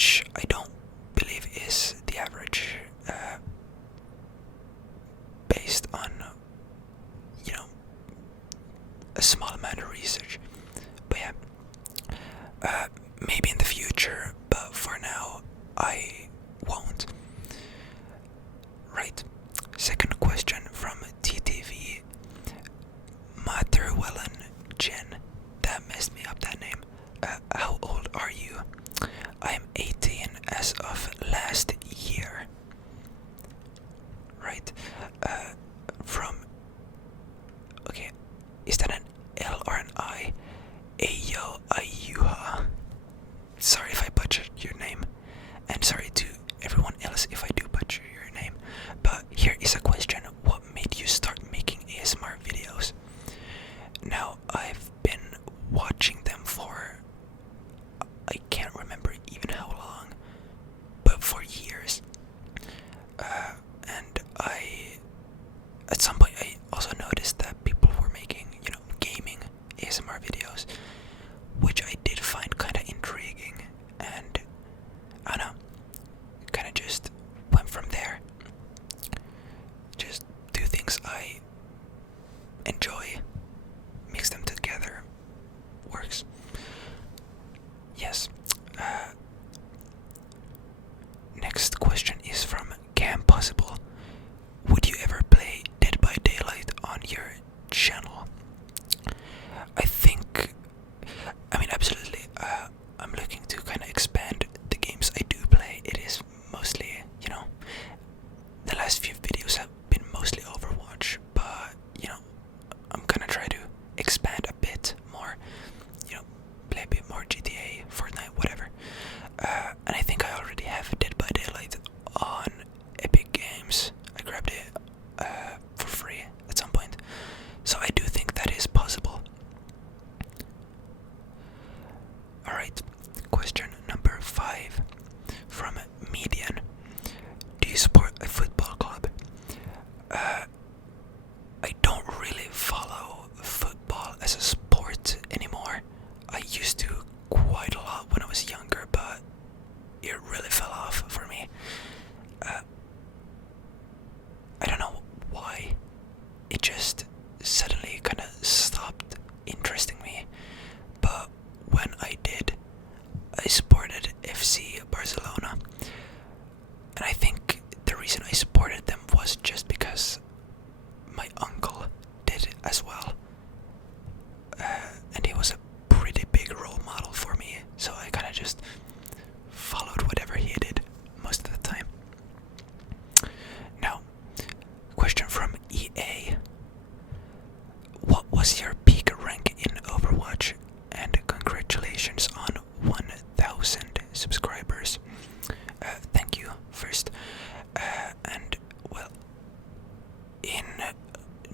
which I don't believe is the average, based on, you know, a small amount of research. But yeah, maybe in the future, but for now, I won't. Right. Second question from TTV. Materwellen Jen. That messed me up, that name. How old are you? I am 18 as of last year. Right. From. Okay. Is that an L or an I? Ayo Ayuha. Sorry if I butchered your name. And sorry to everyone else if I do butcher your name. But here is a question. What made you start making ASMR videos? Now, I've been watching them for, I can't remember even how long, but for years. And at some point, I also noticed that people were making, gaming ASMR videos, which I did find kind of intriguing, and I don't know, kind of just went from there. Just do things I enjoy, mix them together, works. Yes. Next question is from Cam Possible. Would you ever play Dead by Daylight on your channel? Absolutely. I'm looking to kind of expand the games I do play. It is mostly, the last few videos have been mostly Overwatch, but, I'm gonna try to expand a bit more, play a bit more GTA, Fortnite, whatever. And I think I already have Dead by Daylight on Epic Games. I grabbed it for free at some point. So I do think that is possible. Alright, question number 5 from Median. Do you support a football club? I don't really follow football as a sport anymore. I used to quite a lot when I was younger, but it really fell off for me. I don't know why. It just suddenly kind of stopped interesting me. But when I did, I supported FC Barcelona. And I think the reason I supported them was just because my uncle did it as well. And he was a pretty big role model for me, so I kind of just followed whatever he did most of the time. Now, question from EA. What was your peak rank in Overwatch? And congratulations on 1,000 subscribers. Thank you first. And well, in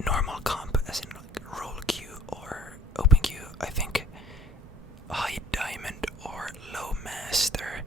normal comp, as in like roll queue or open queue, I think high diamond or low master,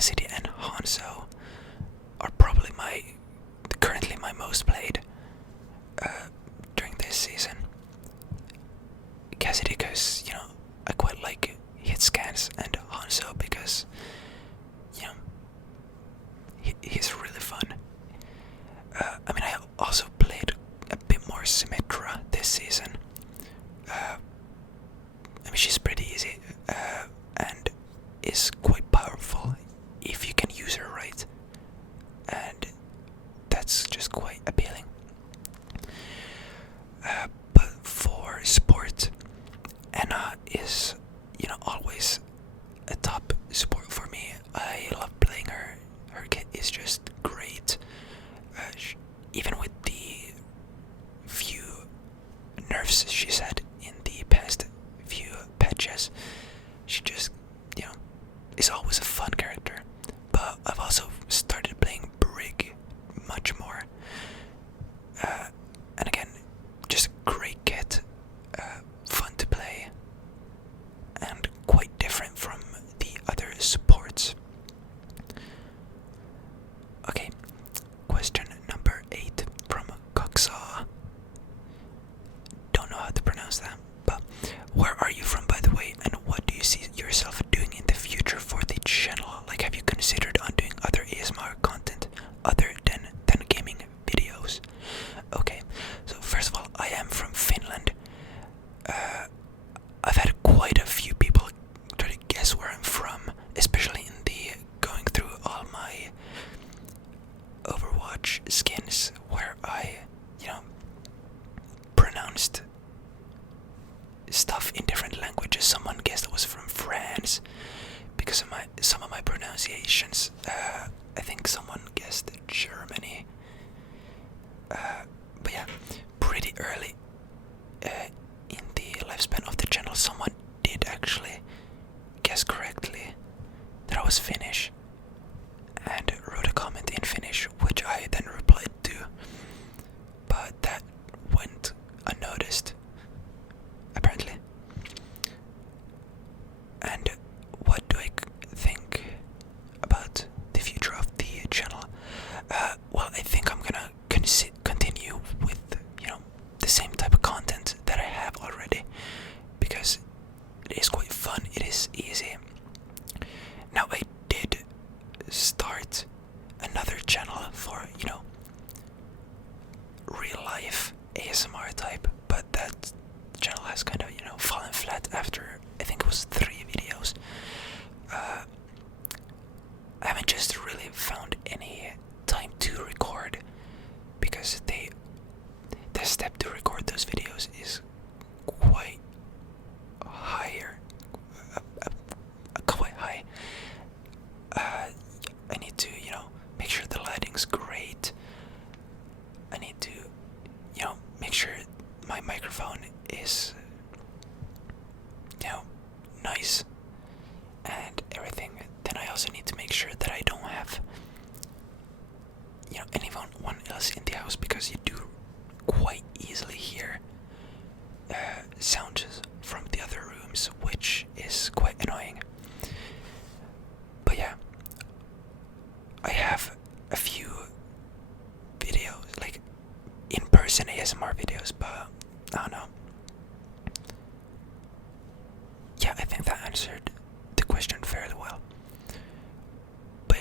Cassidy and Hanzo are probably currently my most played during this season. Cassidy because, I quite like hit scans, and Hanzo because, he's really fun. I also played a bit more Symmetra this season. She's pretty easy and is quite powerful if you can use her right, and that's just quite appealing. But for support, Anna is, always a top support for me. I love playing her. Her kit is just great. Even with the few nerfs she's had in the past few patches, she just, is always a fun character. But I've also started playing Brig much more. And again, just a great kit, fun to play, and quite different from the other supports. Okay, question number 8 from Coxaw. Don't know how to pronounce that, but where are you from, by the way, and what do you see yourself doing in the future for the channel? Like, have you considered on doing other ASMR content other than gaming videos? Okay, so first of all, I am from Finland. I've had quite a few people try to guess where I'm from, especially in the going through all my Overwatch skins where I, pronounced stuff in different languages. Someone guessed I was from France because of some of my pronunciations. I think someone guessed Germany. But yeah, pretty early in the lifespan of the channel, someone did actually guess correctly that I was Finnish and wrote a comment in Finnish, which I then replied to, but that went unnoticed, apparently. And what do I think about the future of the channel? Well, I think I'm gonna continue with, the same type of content that I have already, because it is quite fun, it is easy. Now, I did start another channel for, real life ASMR type, but that channel has kind of, fallen flat after, I think it was 3 videos. I haven't just really found any time to record, because the step to record those videos is quite higher, quite high. I need to, make sure the lighting's great. I need to, make sure my microphone is, nice and everything. Then I also need to make sure that I don't have, anyone else in the house, because you do quite easily hear sounds from the other rooms, which is quite annoying. But yeah, I have a few videos, like in-person ASMR videos, but I don't know. Yeah, I think that answered the question fairly well. But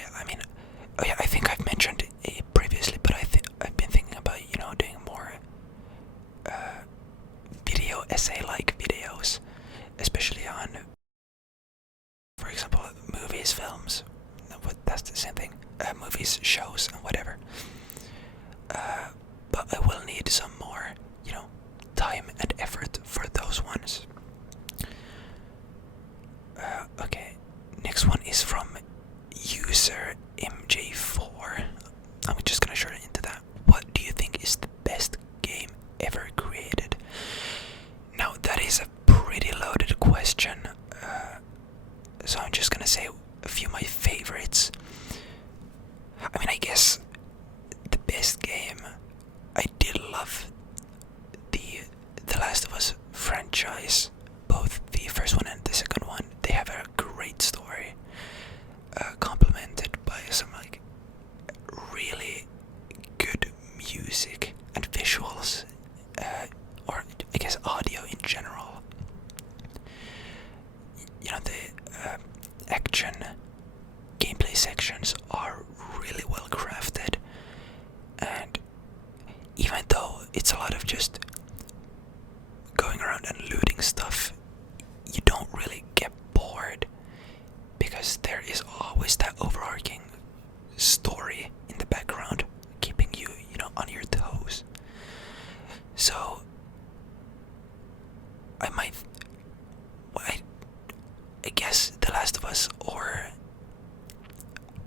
yeah, I think I've mentioned it previously, but I've been thinking about, doing more video essay-like videos, especially on, for example, movies, films. That's the same thing. Movies, shows, and whatever. But I will need some more, time and effort for those ones. Okay, next one is from user MJ4. I'm just gonna short it into that. What do you think is the best game ever created? Now, that is a pretty loaded question, so I'm just gonna say a few of my favorites. I guess the best game, I did love the Last of Us franchise, both the first one and the second one. They have a great story, complement action gameplay sections are really well crafted, and even though it's a lot of just going around and looting stuff, you don't really get bored because there is always that overarching story in the background keeping you, on your toes. So I guess The Last of Us, or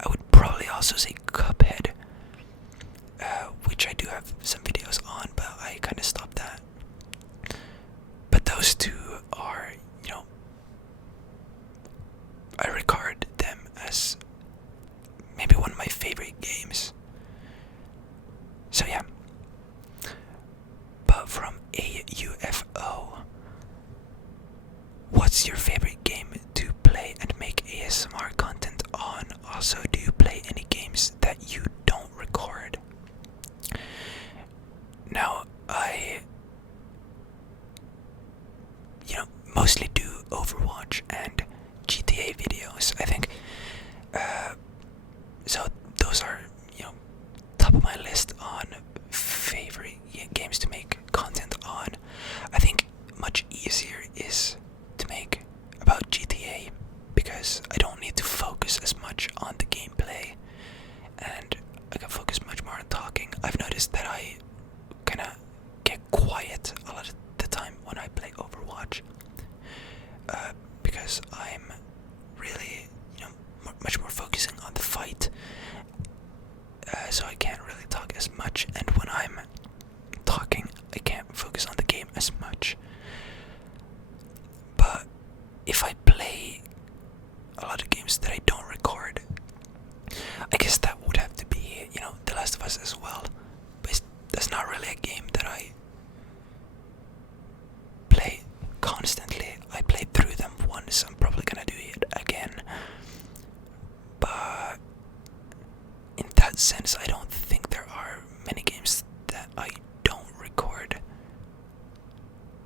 I would probably also say Cuphead, which I do have some videos on, but I kind of stopped that. But those two are, I regard them as maybe one of my favorite games. So yeah. But from AUFO, what's your favorite game to play and make ASMR content on? Also, do you play any games that you don't record? Now, I mostly do Overwatch and GTA videos. I think so those are, top of my list on favorite games to make content on. I think much easier is to make about GTA because I don't need to focus as much on the gameplay and I can focus much more on talking. I've noticed that I kinda get quiet a lot of the time when I play Overwatch because I'm really, much more focusing on the fight, so I can't really talk as much, and when I'm talking I can't focus on the game as much. But if I play a lot of games that I don't record, I guess that would have to be, The Last of Us as well, but that's not really a game that I play constantly. I played through them once, I'm probably gonna do it again, but in that sense I don't think there are many games that I don't record.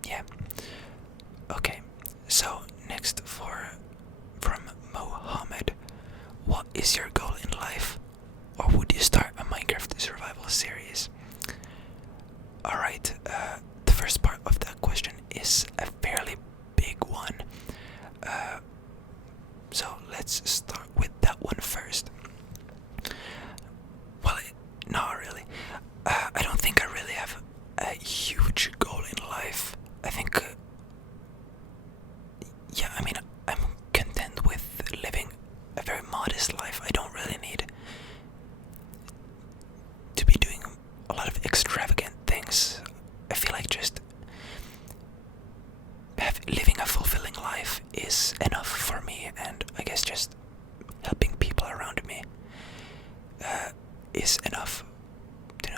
Yeah. Okay, so next from Mohammed, what is your goal in life? Or would you start a Minecraft survival series? Alright, the first part of that question is a fairly big one. So let's start with that one first. Well, not really. I don't think I really have a huge goal in life. I think, I'm content with living a very modest life. I don't really need to be doing a lot of extravagant things. I feel like just living a fulfilling life is enough for me, and I guess just helping people around me is enough to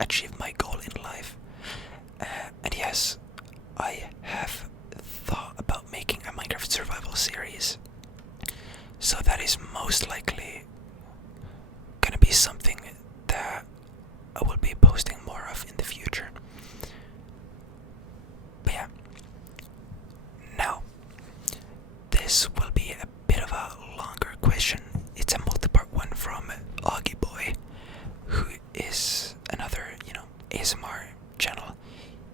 achieve my goal in life. And yes, I have thought about making a Minecraft survival series, so that is most likely gonna be something that I will be posting more of in the future. But yeah, now this will be a bit of a longer question. It's a multi-part one from Augie Boy, who is another, ASMR channel.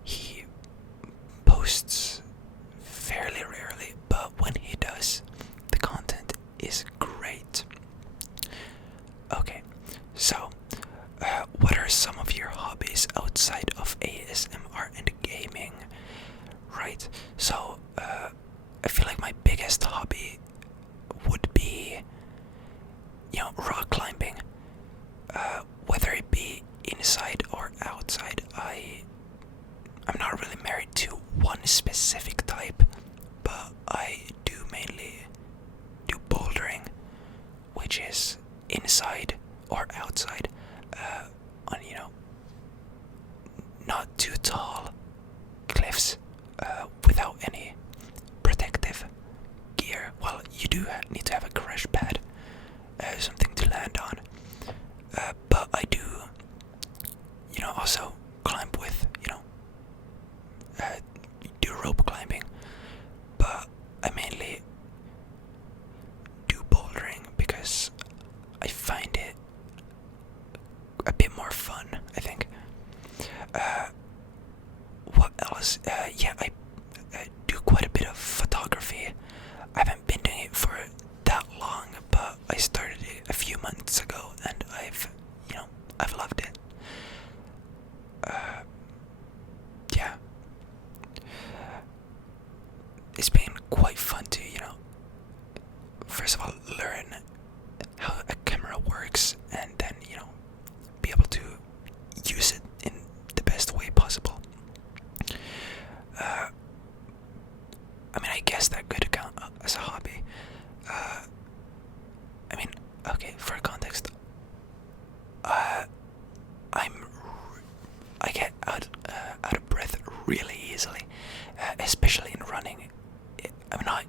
He posts fairly rarely, but when he does, the content is great. Okay, so what are some of your hobbies outside of ASMR and gaming? Right, so I feel like my biggest hobby would be, rock climbing. Whether it be inside or outside, I'm not really married to one specific type, but I do mainly do bouldering, which is inside or outside, on not too tall cliffs, without any protective gear. Well, you do need to have a crash pad, something to land on, but I do, also climb with, do rope climbing, but I mainly do because I find it a bit more fun, I think. What else? Yeah, I do quite a bit of photography. I haven't been doing it for that long, but I started it a few months ago, and I've loved it. Yeah, it's been quite fun to, first of all, learn how a camera works, and then, be able to use it in the best way possible. I mean, I guess that could count as a hobby. I mean, okay, for context, I get out of breath really easily, especially in running. I'm not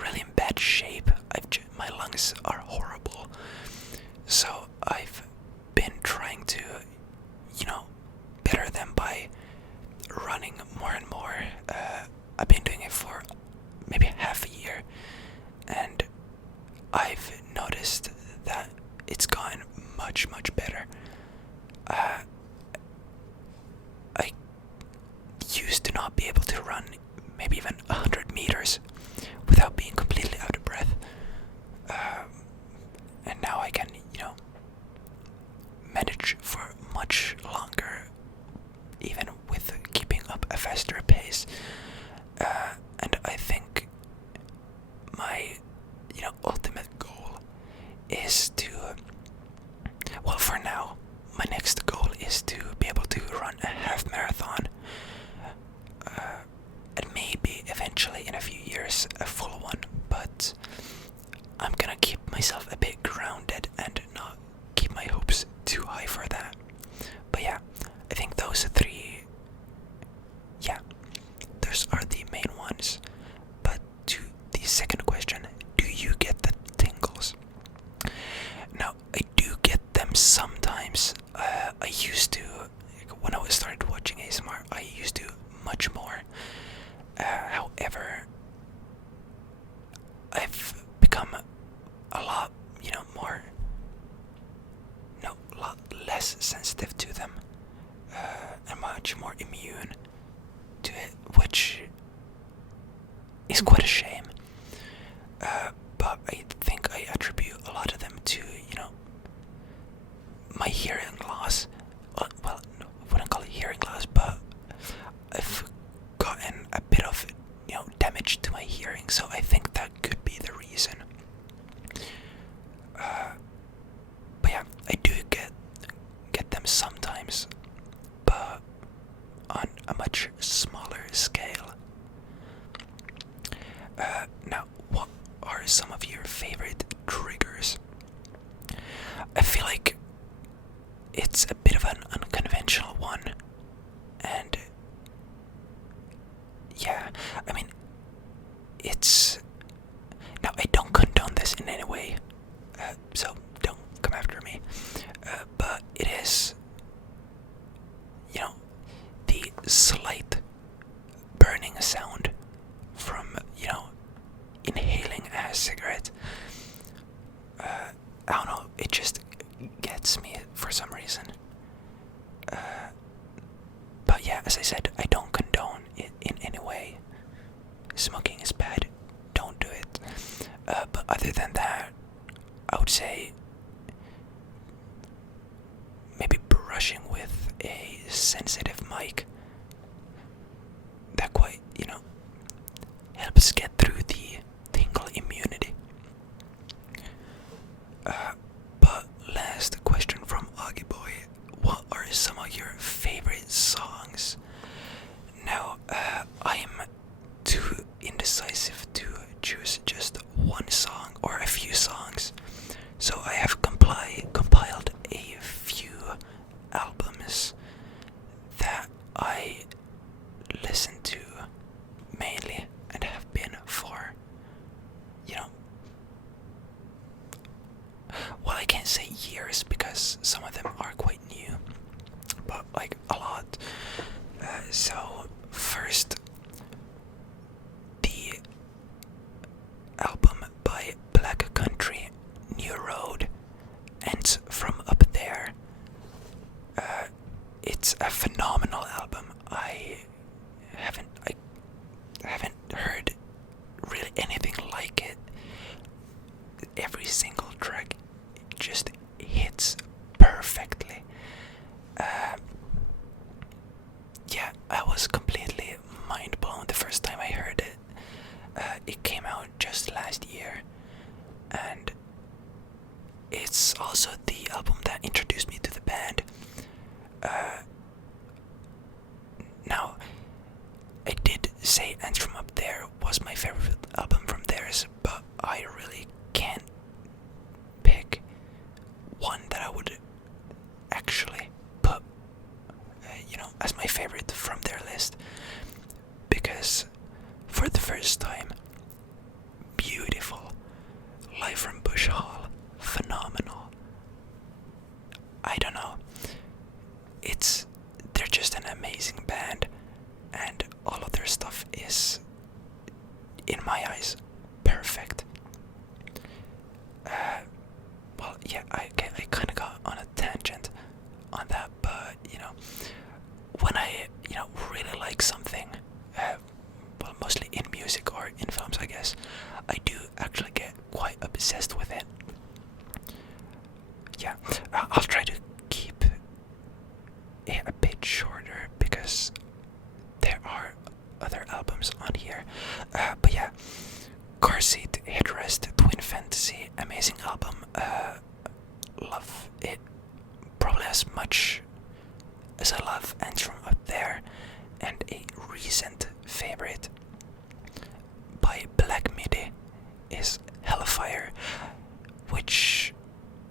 really in bad shape. My lungs are horrible, so I've been trying to, better them by running more and more. I've been doing it for maybe half a year, and I've noticed that it's gotten much better. I used to not be able to run maybe even 100 meters without being completely out of breath, and now I can, manage for much longer, even with keeping up a faster pace. And I think my, ultimate goal is to, well, for now, my next goal is to be able to run a half marathon, and maybe eventually in a few years a full one, but I'm gonna keep myself a bit grounded and not keep my hopes too high for that. But yeah, I think those three, yeah, those are the main ones. But to the second question, do you get the tingles? Now, I do get them sometimes. I used to, when I started watching ASMR, I used to much more. However, I've become a lot, more, no, a lot less sensitive to them, and much more immune to it, which is quite a shame. But I think I attribute a lot of them to, my hearing loss. Well, no, I wouldn't call it hearing loss, but I've gotten a bit of, damage to my hearing, so I think that could be the reason. But yeah, I do get them sometimes, but on a much smaller scale. Now, what are some of your favorite triggers? I feel like it's a bit of an unconventional one, and yeah, I mean, it's, now I don't condone this in any way, so don't come after me, but it is, the slight burning sound from, inhaling a cigarette. I don't know, it just gets me for some reason. But yeah, as I said, I don't condone it in any way. Smoking is bad, don't do it. But other than that, I would say maybe brushing with a sensitive mic. That quite, helps get through the tingle immunity. But last question from Augie Boy. What are some of your favorite songs? Now, I'm too indecisive to choose just one song or a few songs, so I have compiled a few albums that I listen to mainly and have been for, well, I can't say years because some of them are quite new, but like a lot. So first, the album by Black Country, New single track just hits perfectly. Yeah, I was completely mind blown the first time I heard it. It came out just last year, and it's also the album that introduced me to the band. Now, I did say Ants From Up There was my favorite album from theirs, but I really can't pick one that I would actually put, as my favorite from their list, because for the first time, beautiful. Live from Bush Hall, phenomenal. I don't know. They're just an amazing band, and all of their stuff is, in my eyes, perfect. Well, yeah, I kind of got on a tangent on that, but when I really like something, well, mostly in music or in films, I guess, I do actually get quite obsessed with it. Yeah, I'll try to keep it a bit shorter because there are other albums on here. But yeah, Car Seat, Headrest, Twin Fantasy, amazing album. Love it probably as much as I love Ants From Up There, and a recent favorite by Black Midi is Hellfire, which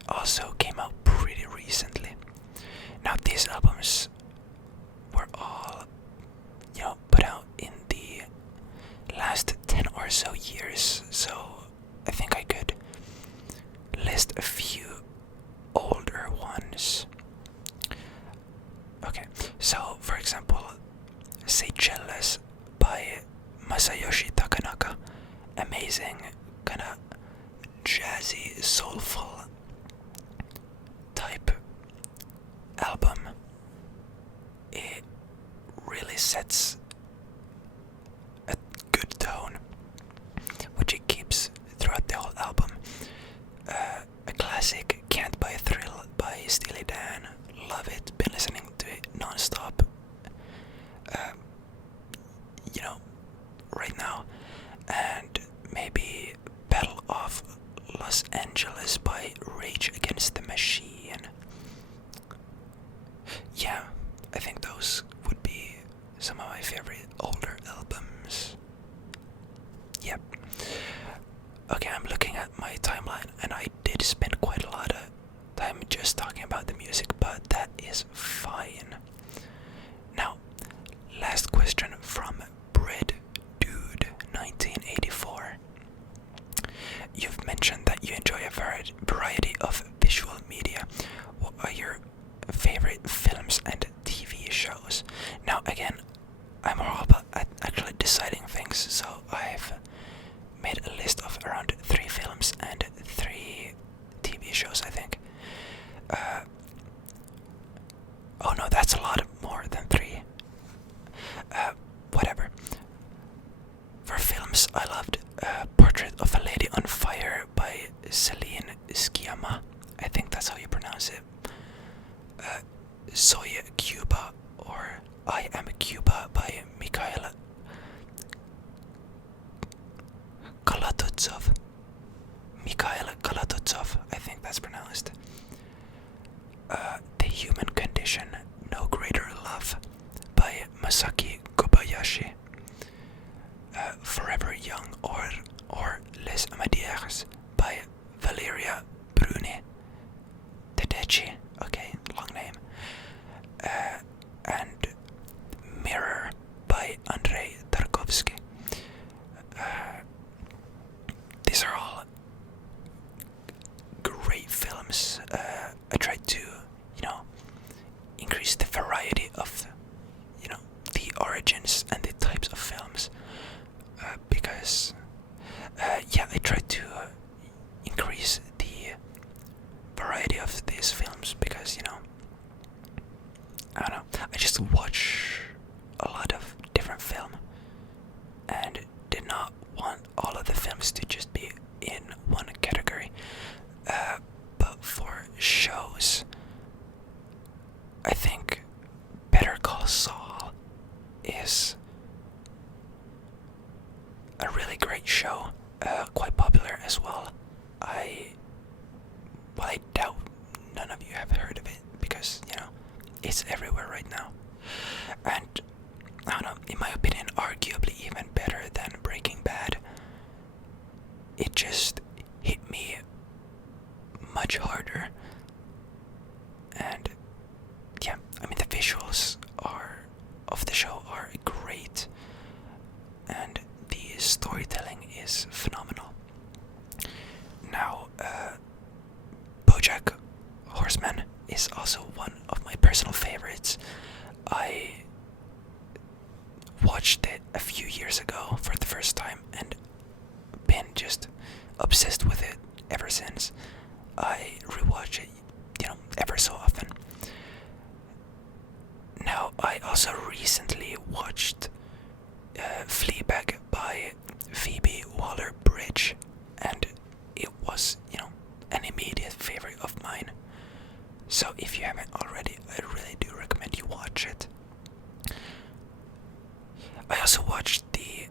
also came out pretty recently. Now these albums were all, put out in the last 10 or so years, so I think I could list a few older ones. Okay, so for example, Seychelles by Masayoshi Takanaka, amazing, kinda jazzy, soulful type album. It really sets a good tone, which it keeps throughout the whole album. A classic, Can't Buy a Thrill by Steely Dan, love it, been listening to it non-stop, right now. And maybe Battle of Los Angeles by Rage Against the Machine. Yeah, I think those would be some of my favorite older albums. Yep. Okay, I'm looking at my timeline, and I did spend quite a lot of time just talking about the music, but that is fine. Now, last question from Bread Dude 1984. You've mentioned that you enjoy a variety of visual media. What are your favorite films and TV shows? Now, again, I'm all about actually deciding things, so I've made a list of around 3 films and 3 TV shows, I think. Oh no, that's a lot more than 3. Whatever. For films, I loved Portrait of a Lady on Fire by Celine Sciamma. I think that's how you pronounce it. Soy Cuba, or I Am Cuba by Mikhail Kalatutsov. Mikhail Kalatutsov, I think that's pronounced. The Human Condition, No Greater Love by Masaki Kobayashi. Forever Young or Les Amadières by Valeria Bruni Tedeschi, okay, long name. And Mirror by Andrei Tarkovsky. These are all great films. I tried to, increase the variety of, the origins and the types of films, because, I tried to increase the variety of these films because, I don't know, I just watch a lot of different film and did not want all of the films to just be in one category. I watched it a few years ago for the first time and been just obsessed with it ever since. I rewatch it, ever so often. Now, I also recently watched Fleabag by Phoebe Waller-Bridge, and it was, an immediate favorite of mine. So if you haven't already, I really do recommend you watch it. I also watched the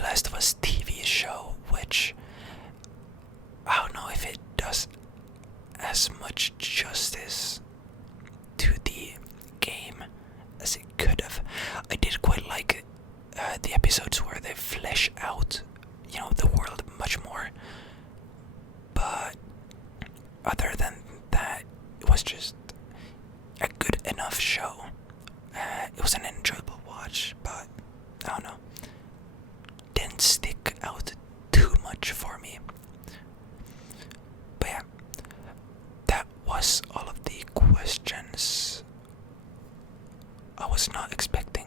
Last of Us TV show, which I don't know if it does as much justice to the game as it could have. I did quite like the episodes where they flesh out, the world much more. But other than that, it was just a good enough show. It was an enjoyable watch, but I don't know, didn't stick out too much for me. But yeah, that was all of the questions. I was not expecting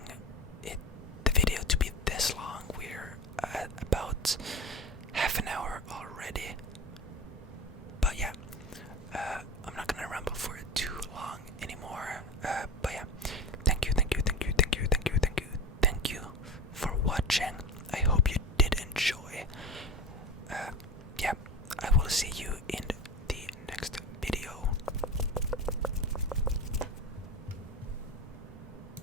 the video to be this long. We're at about half an hour already. But yeah,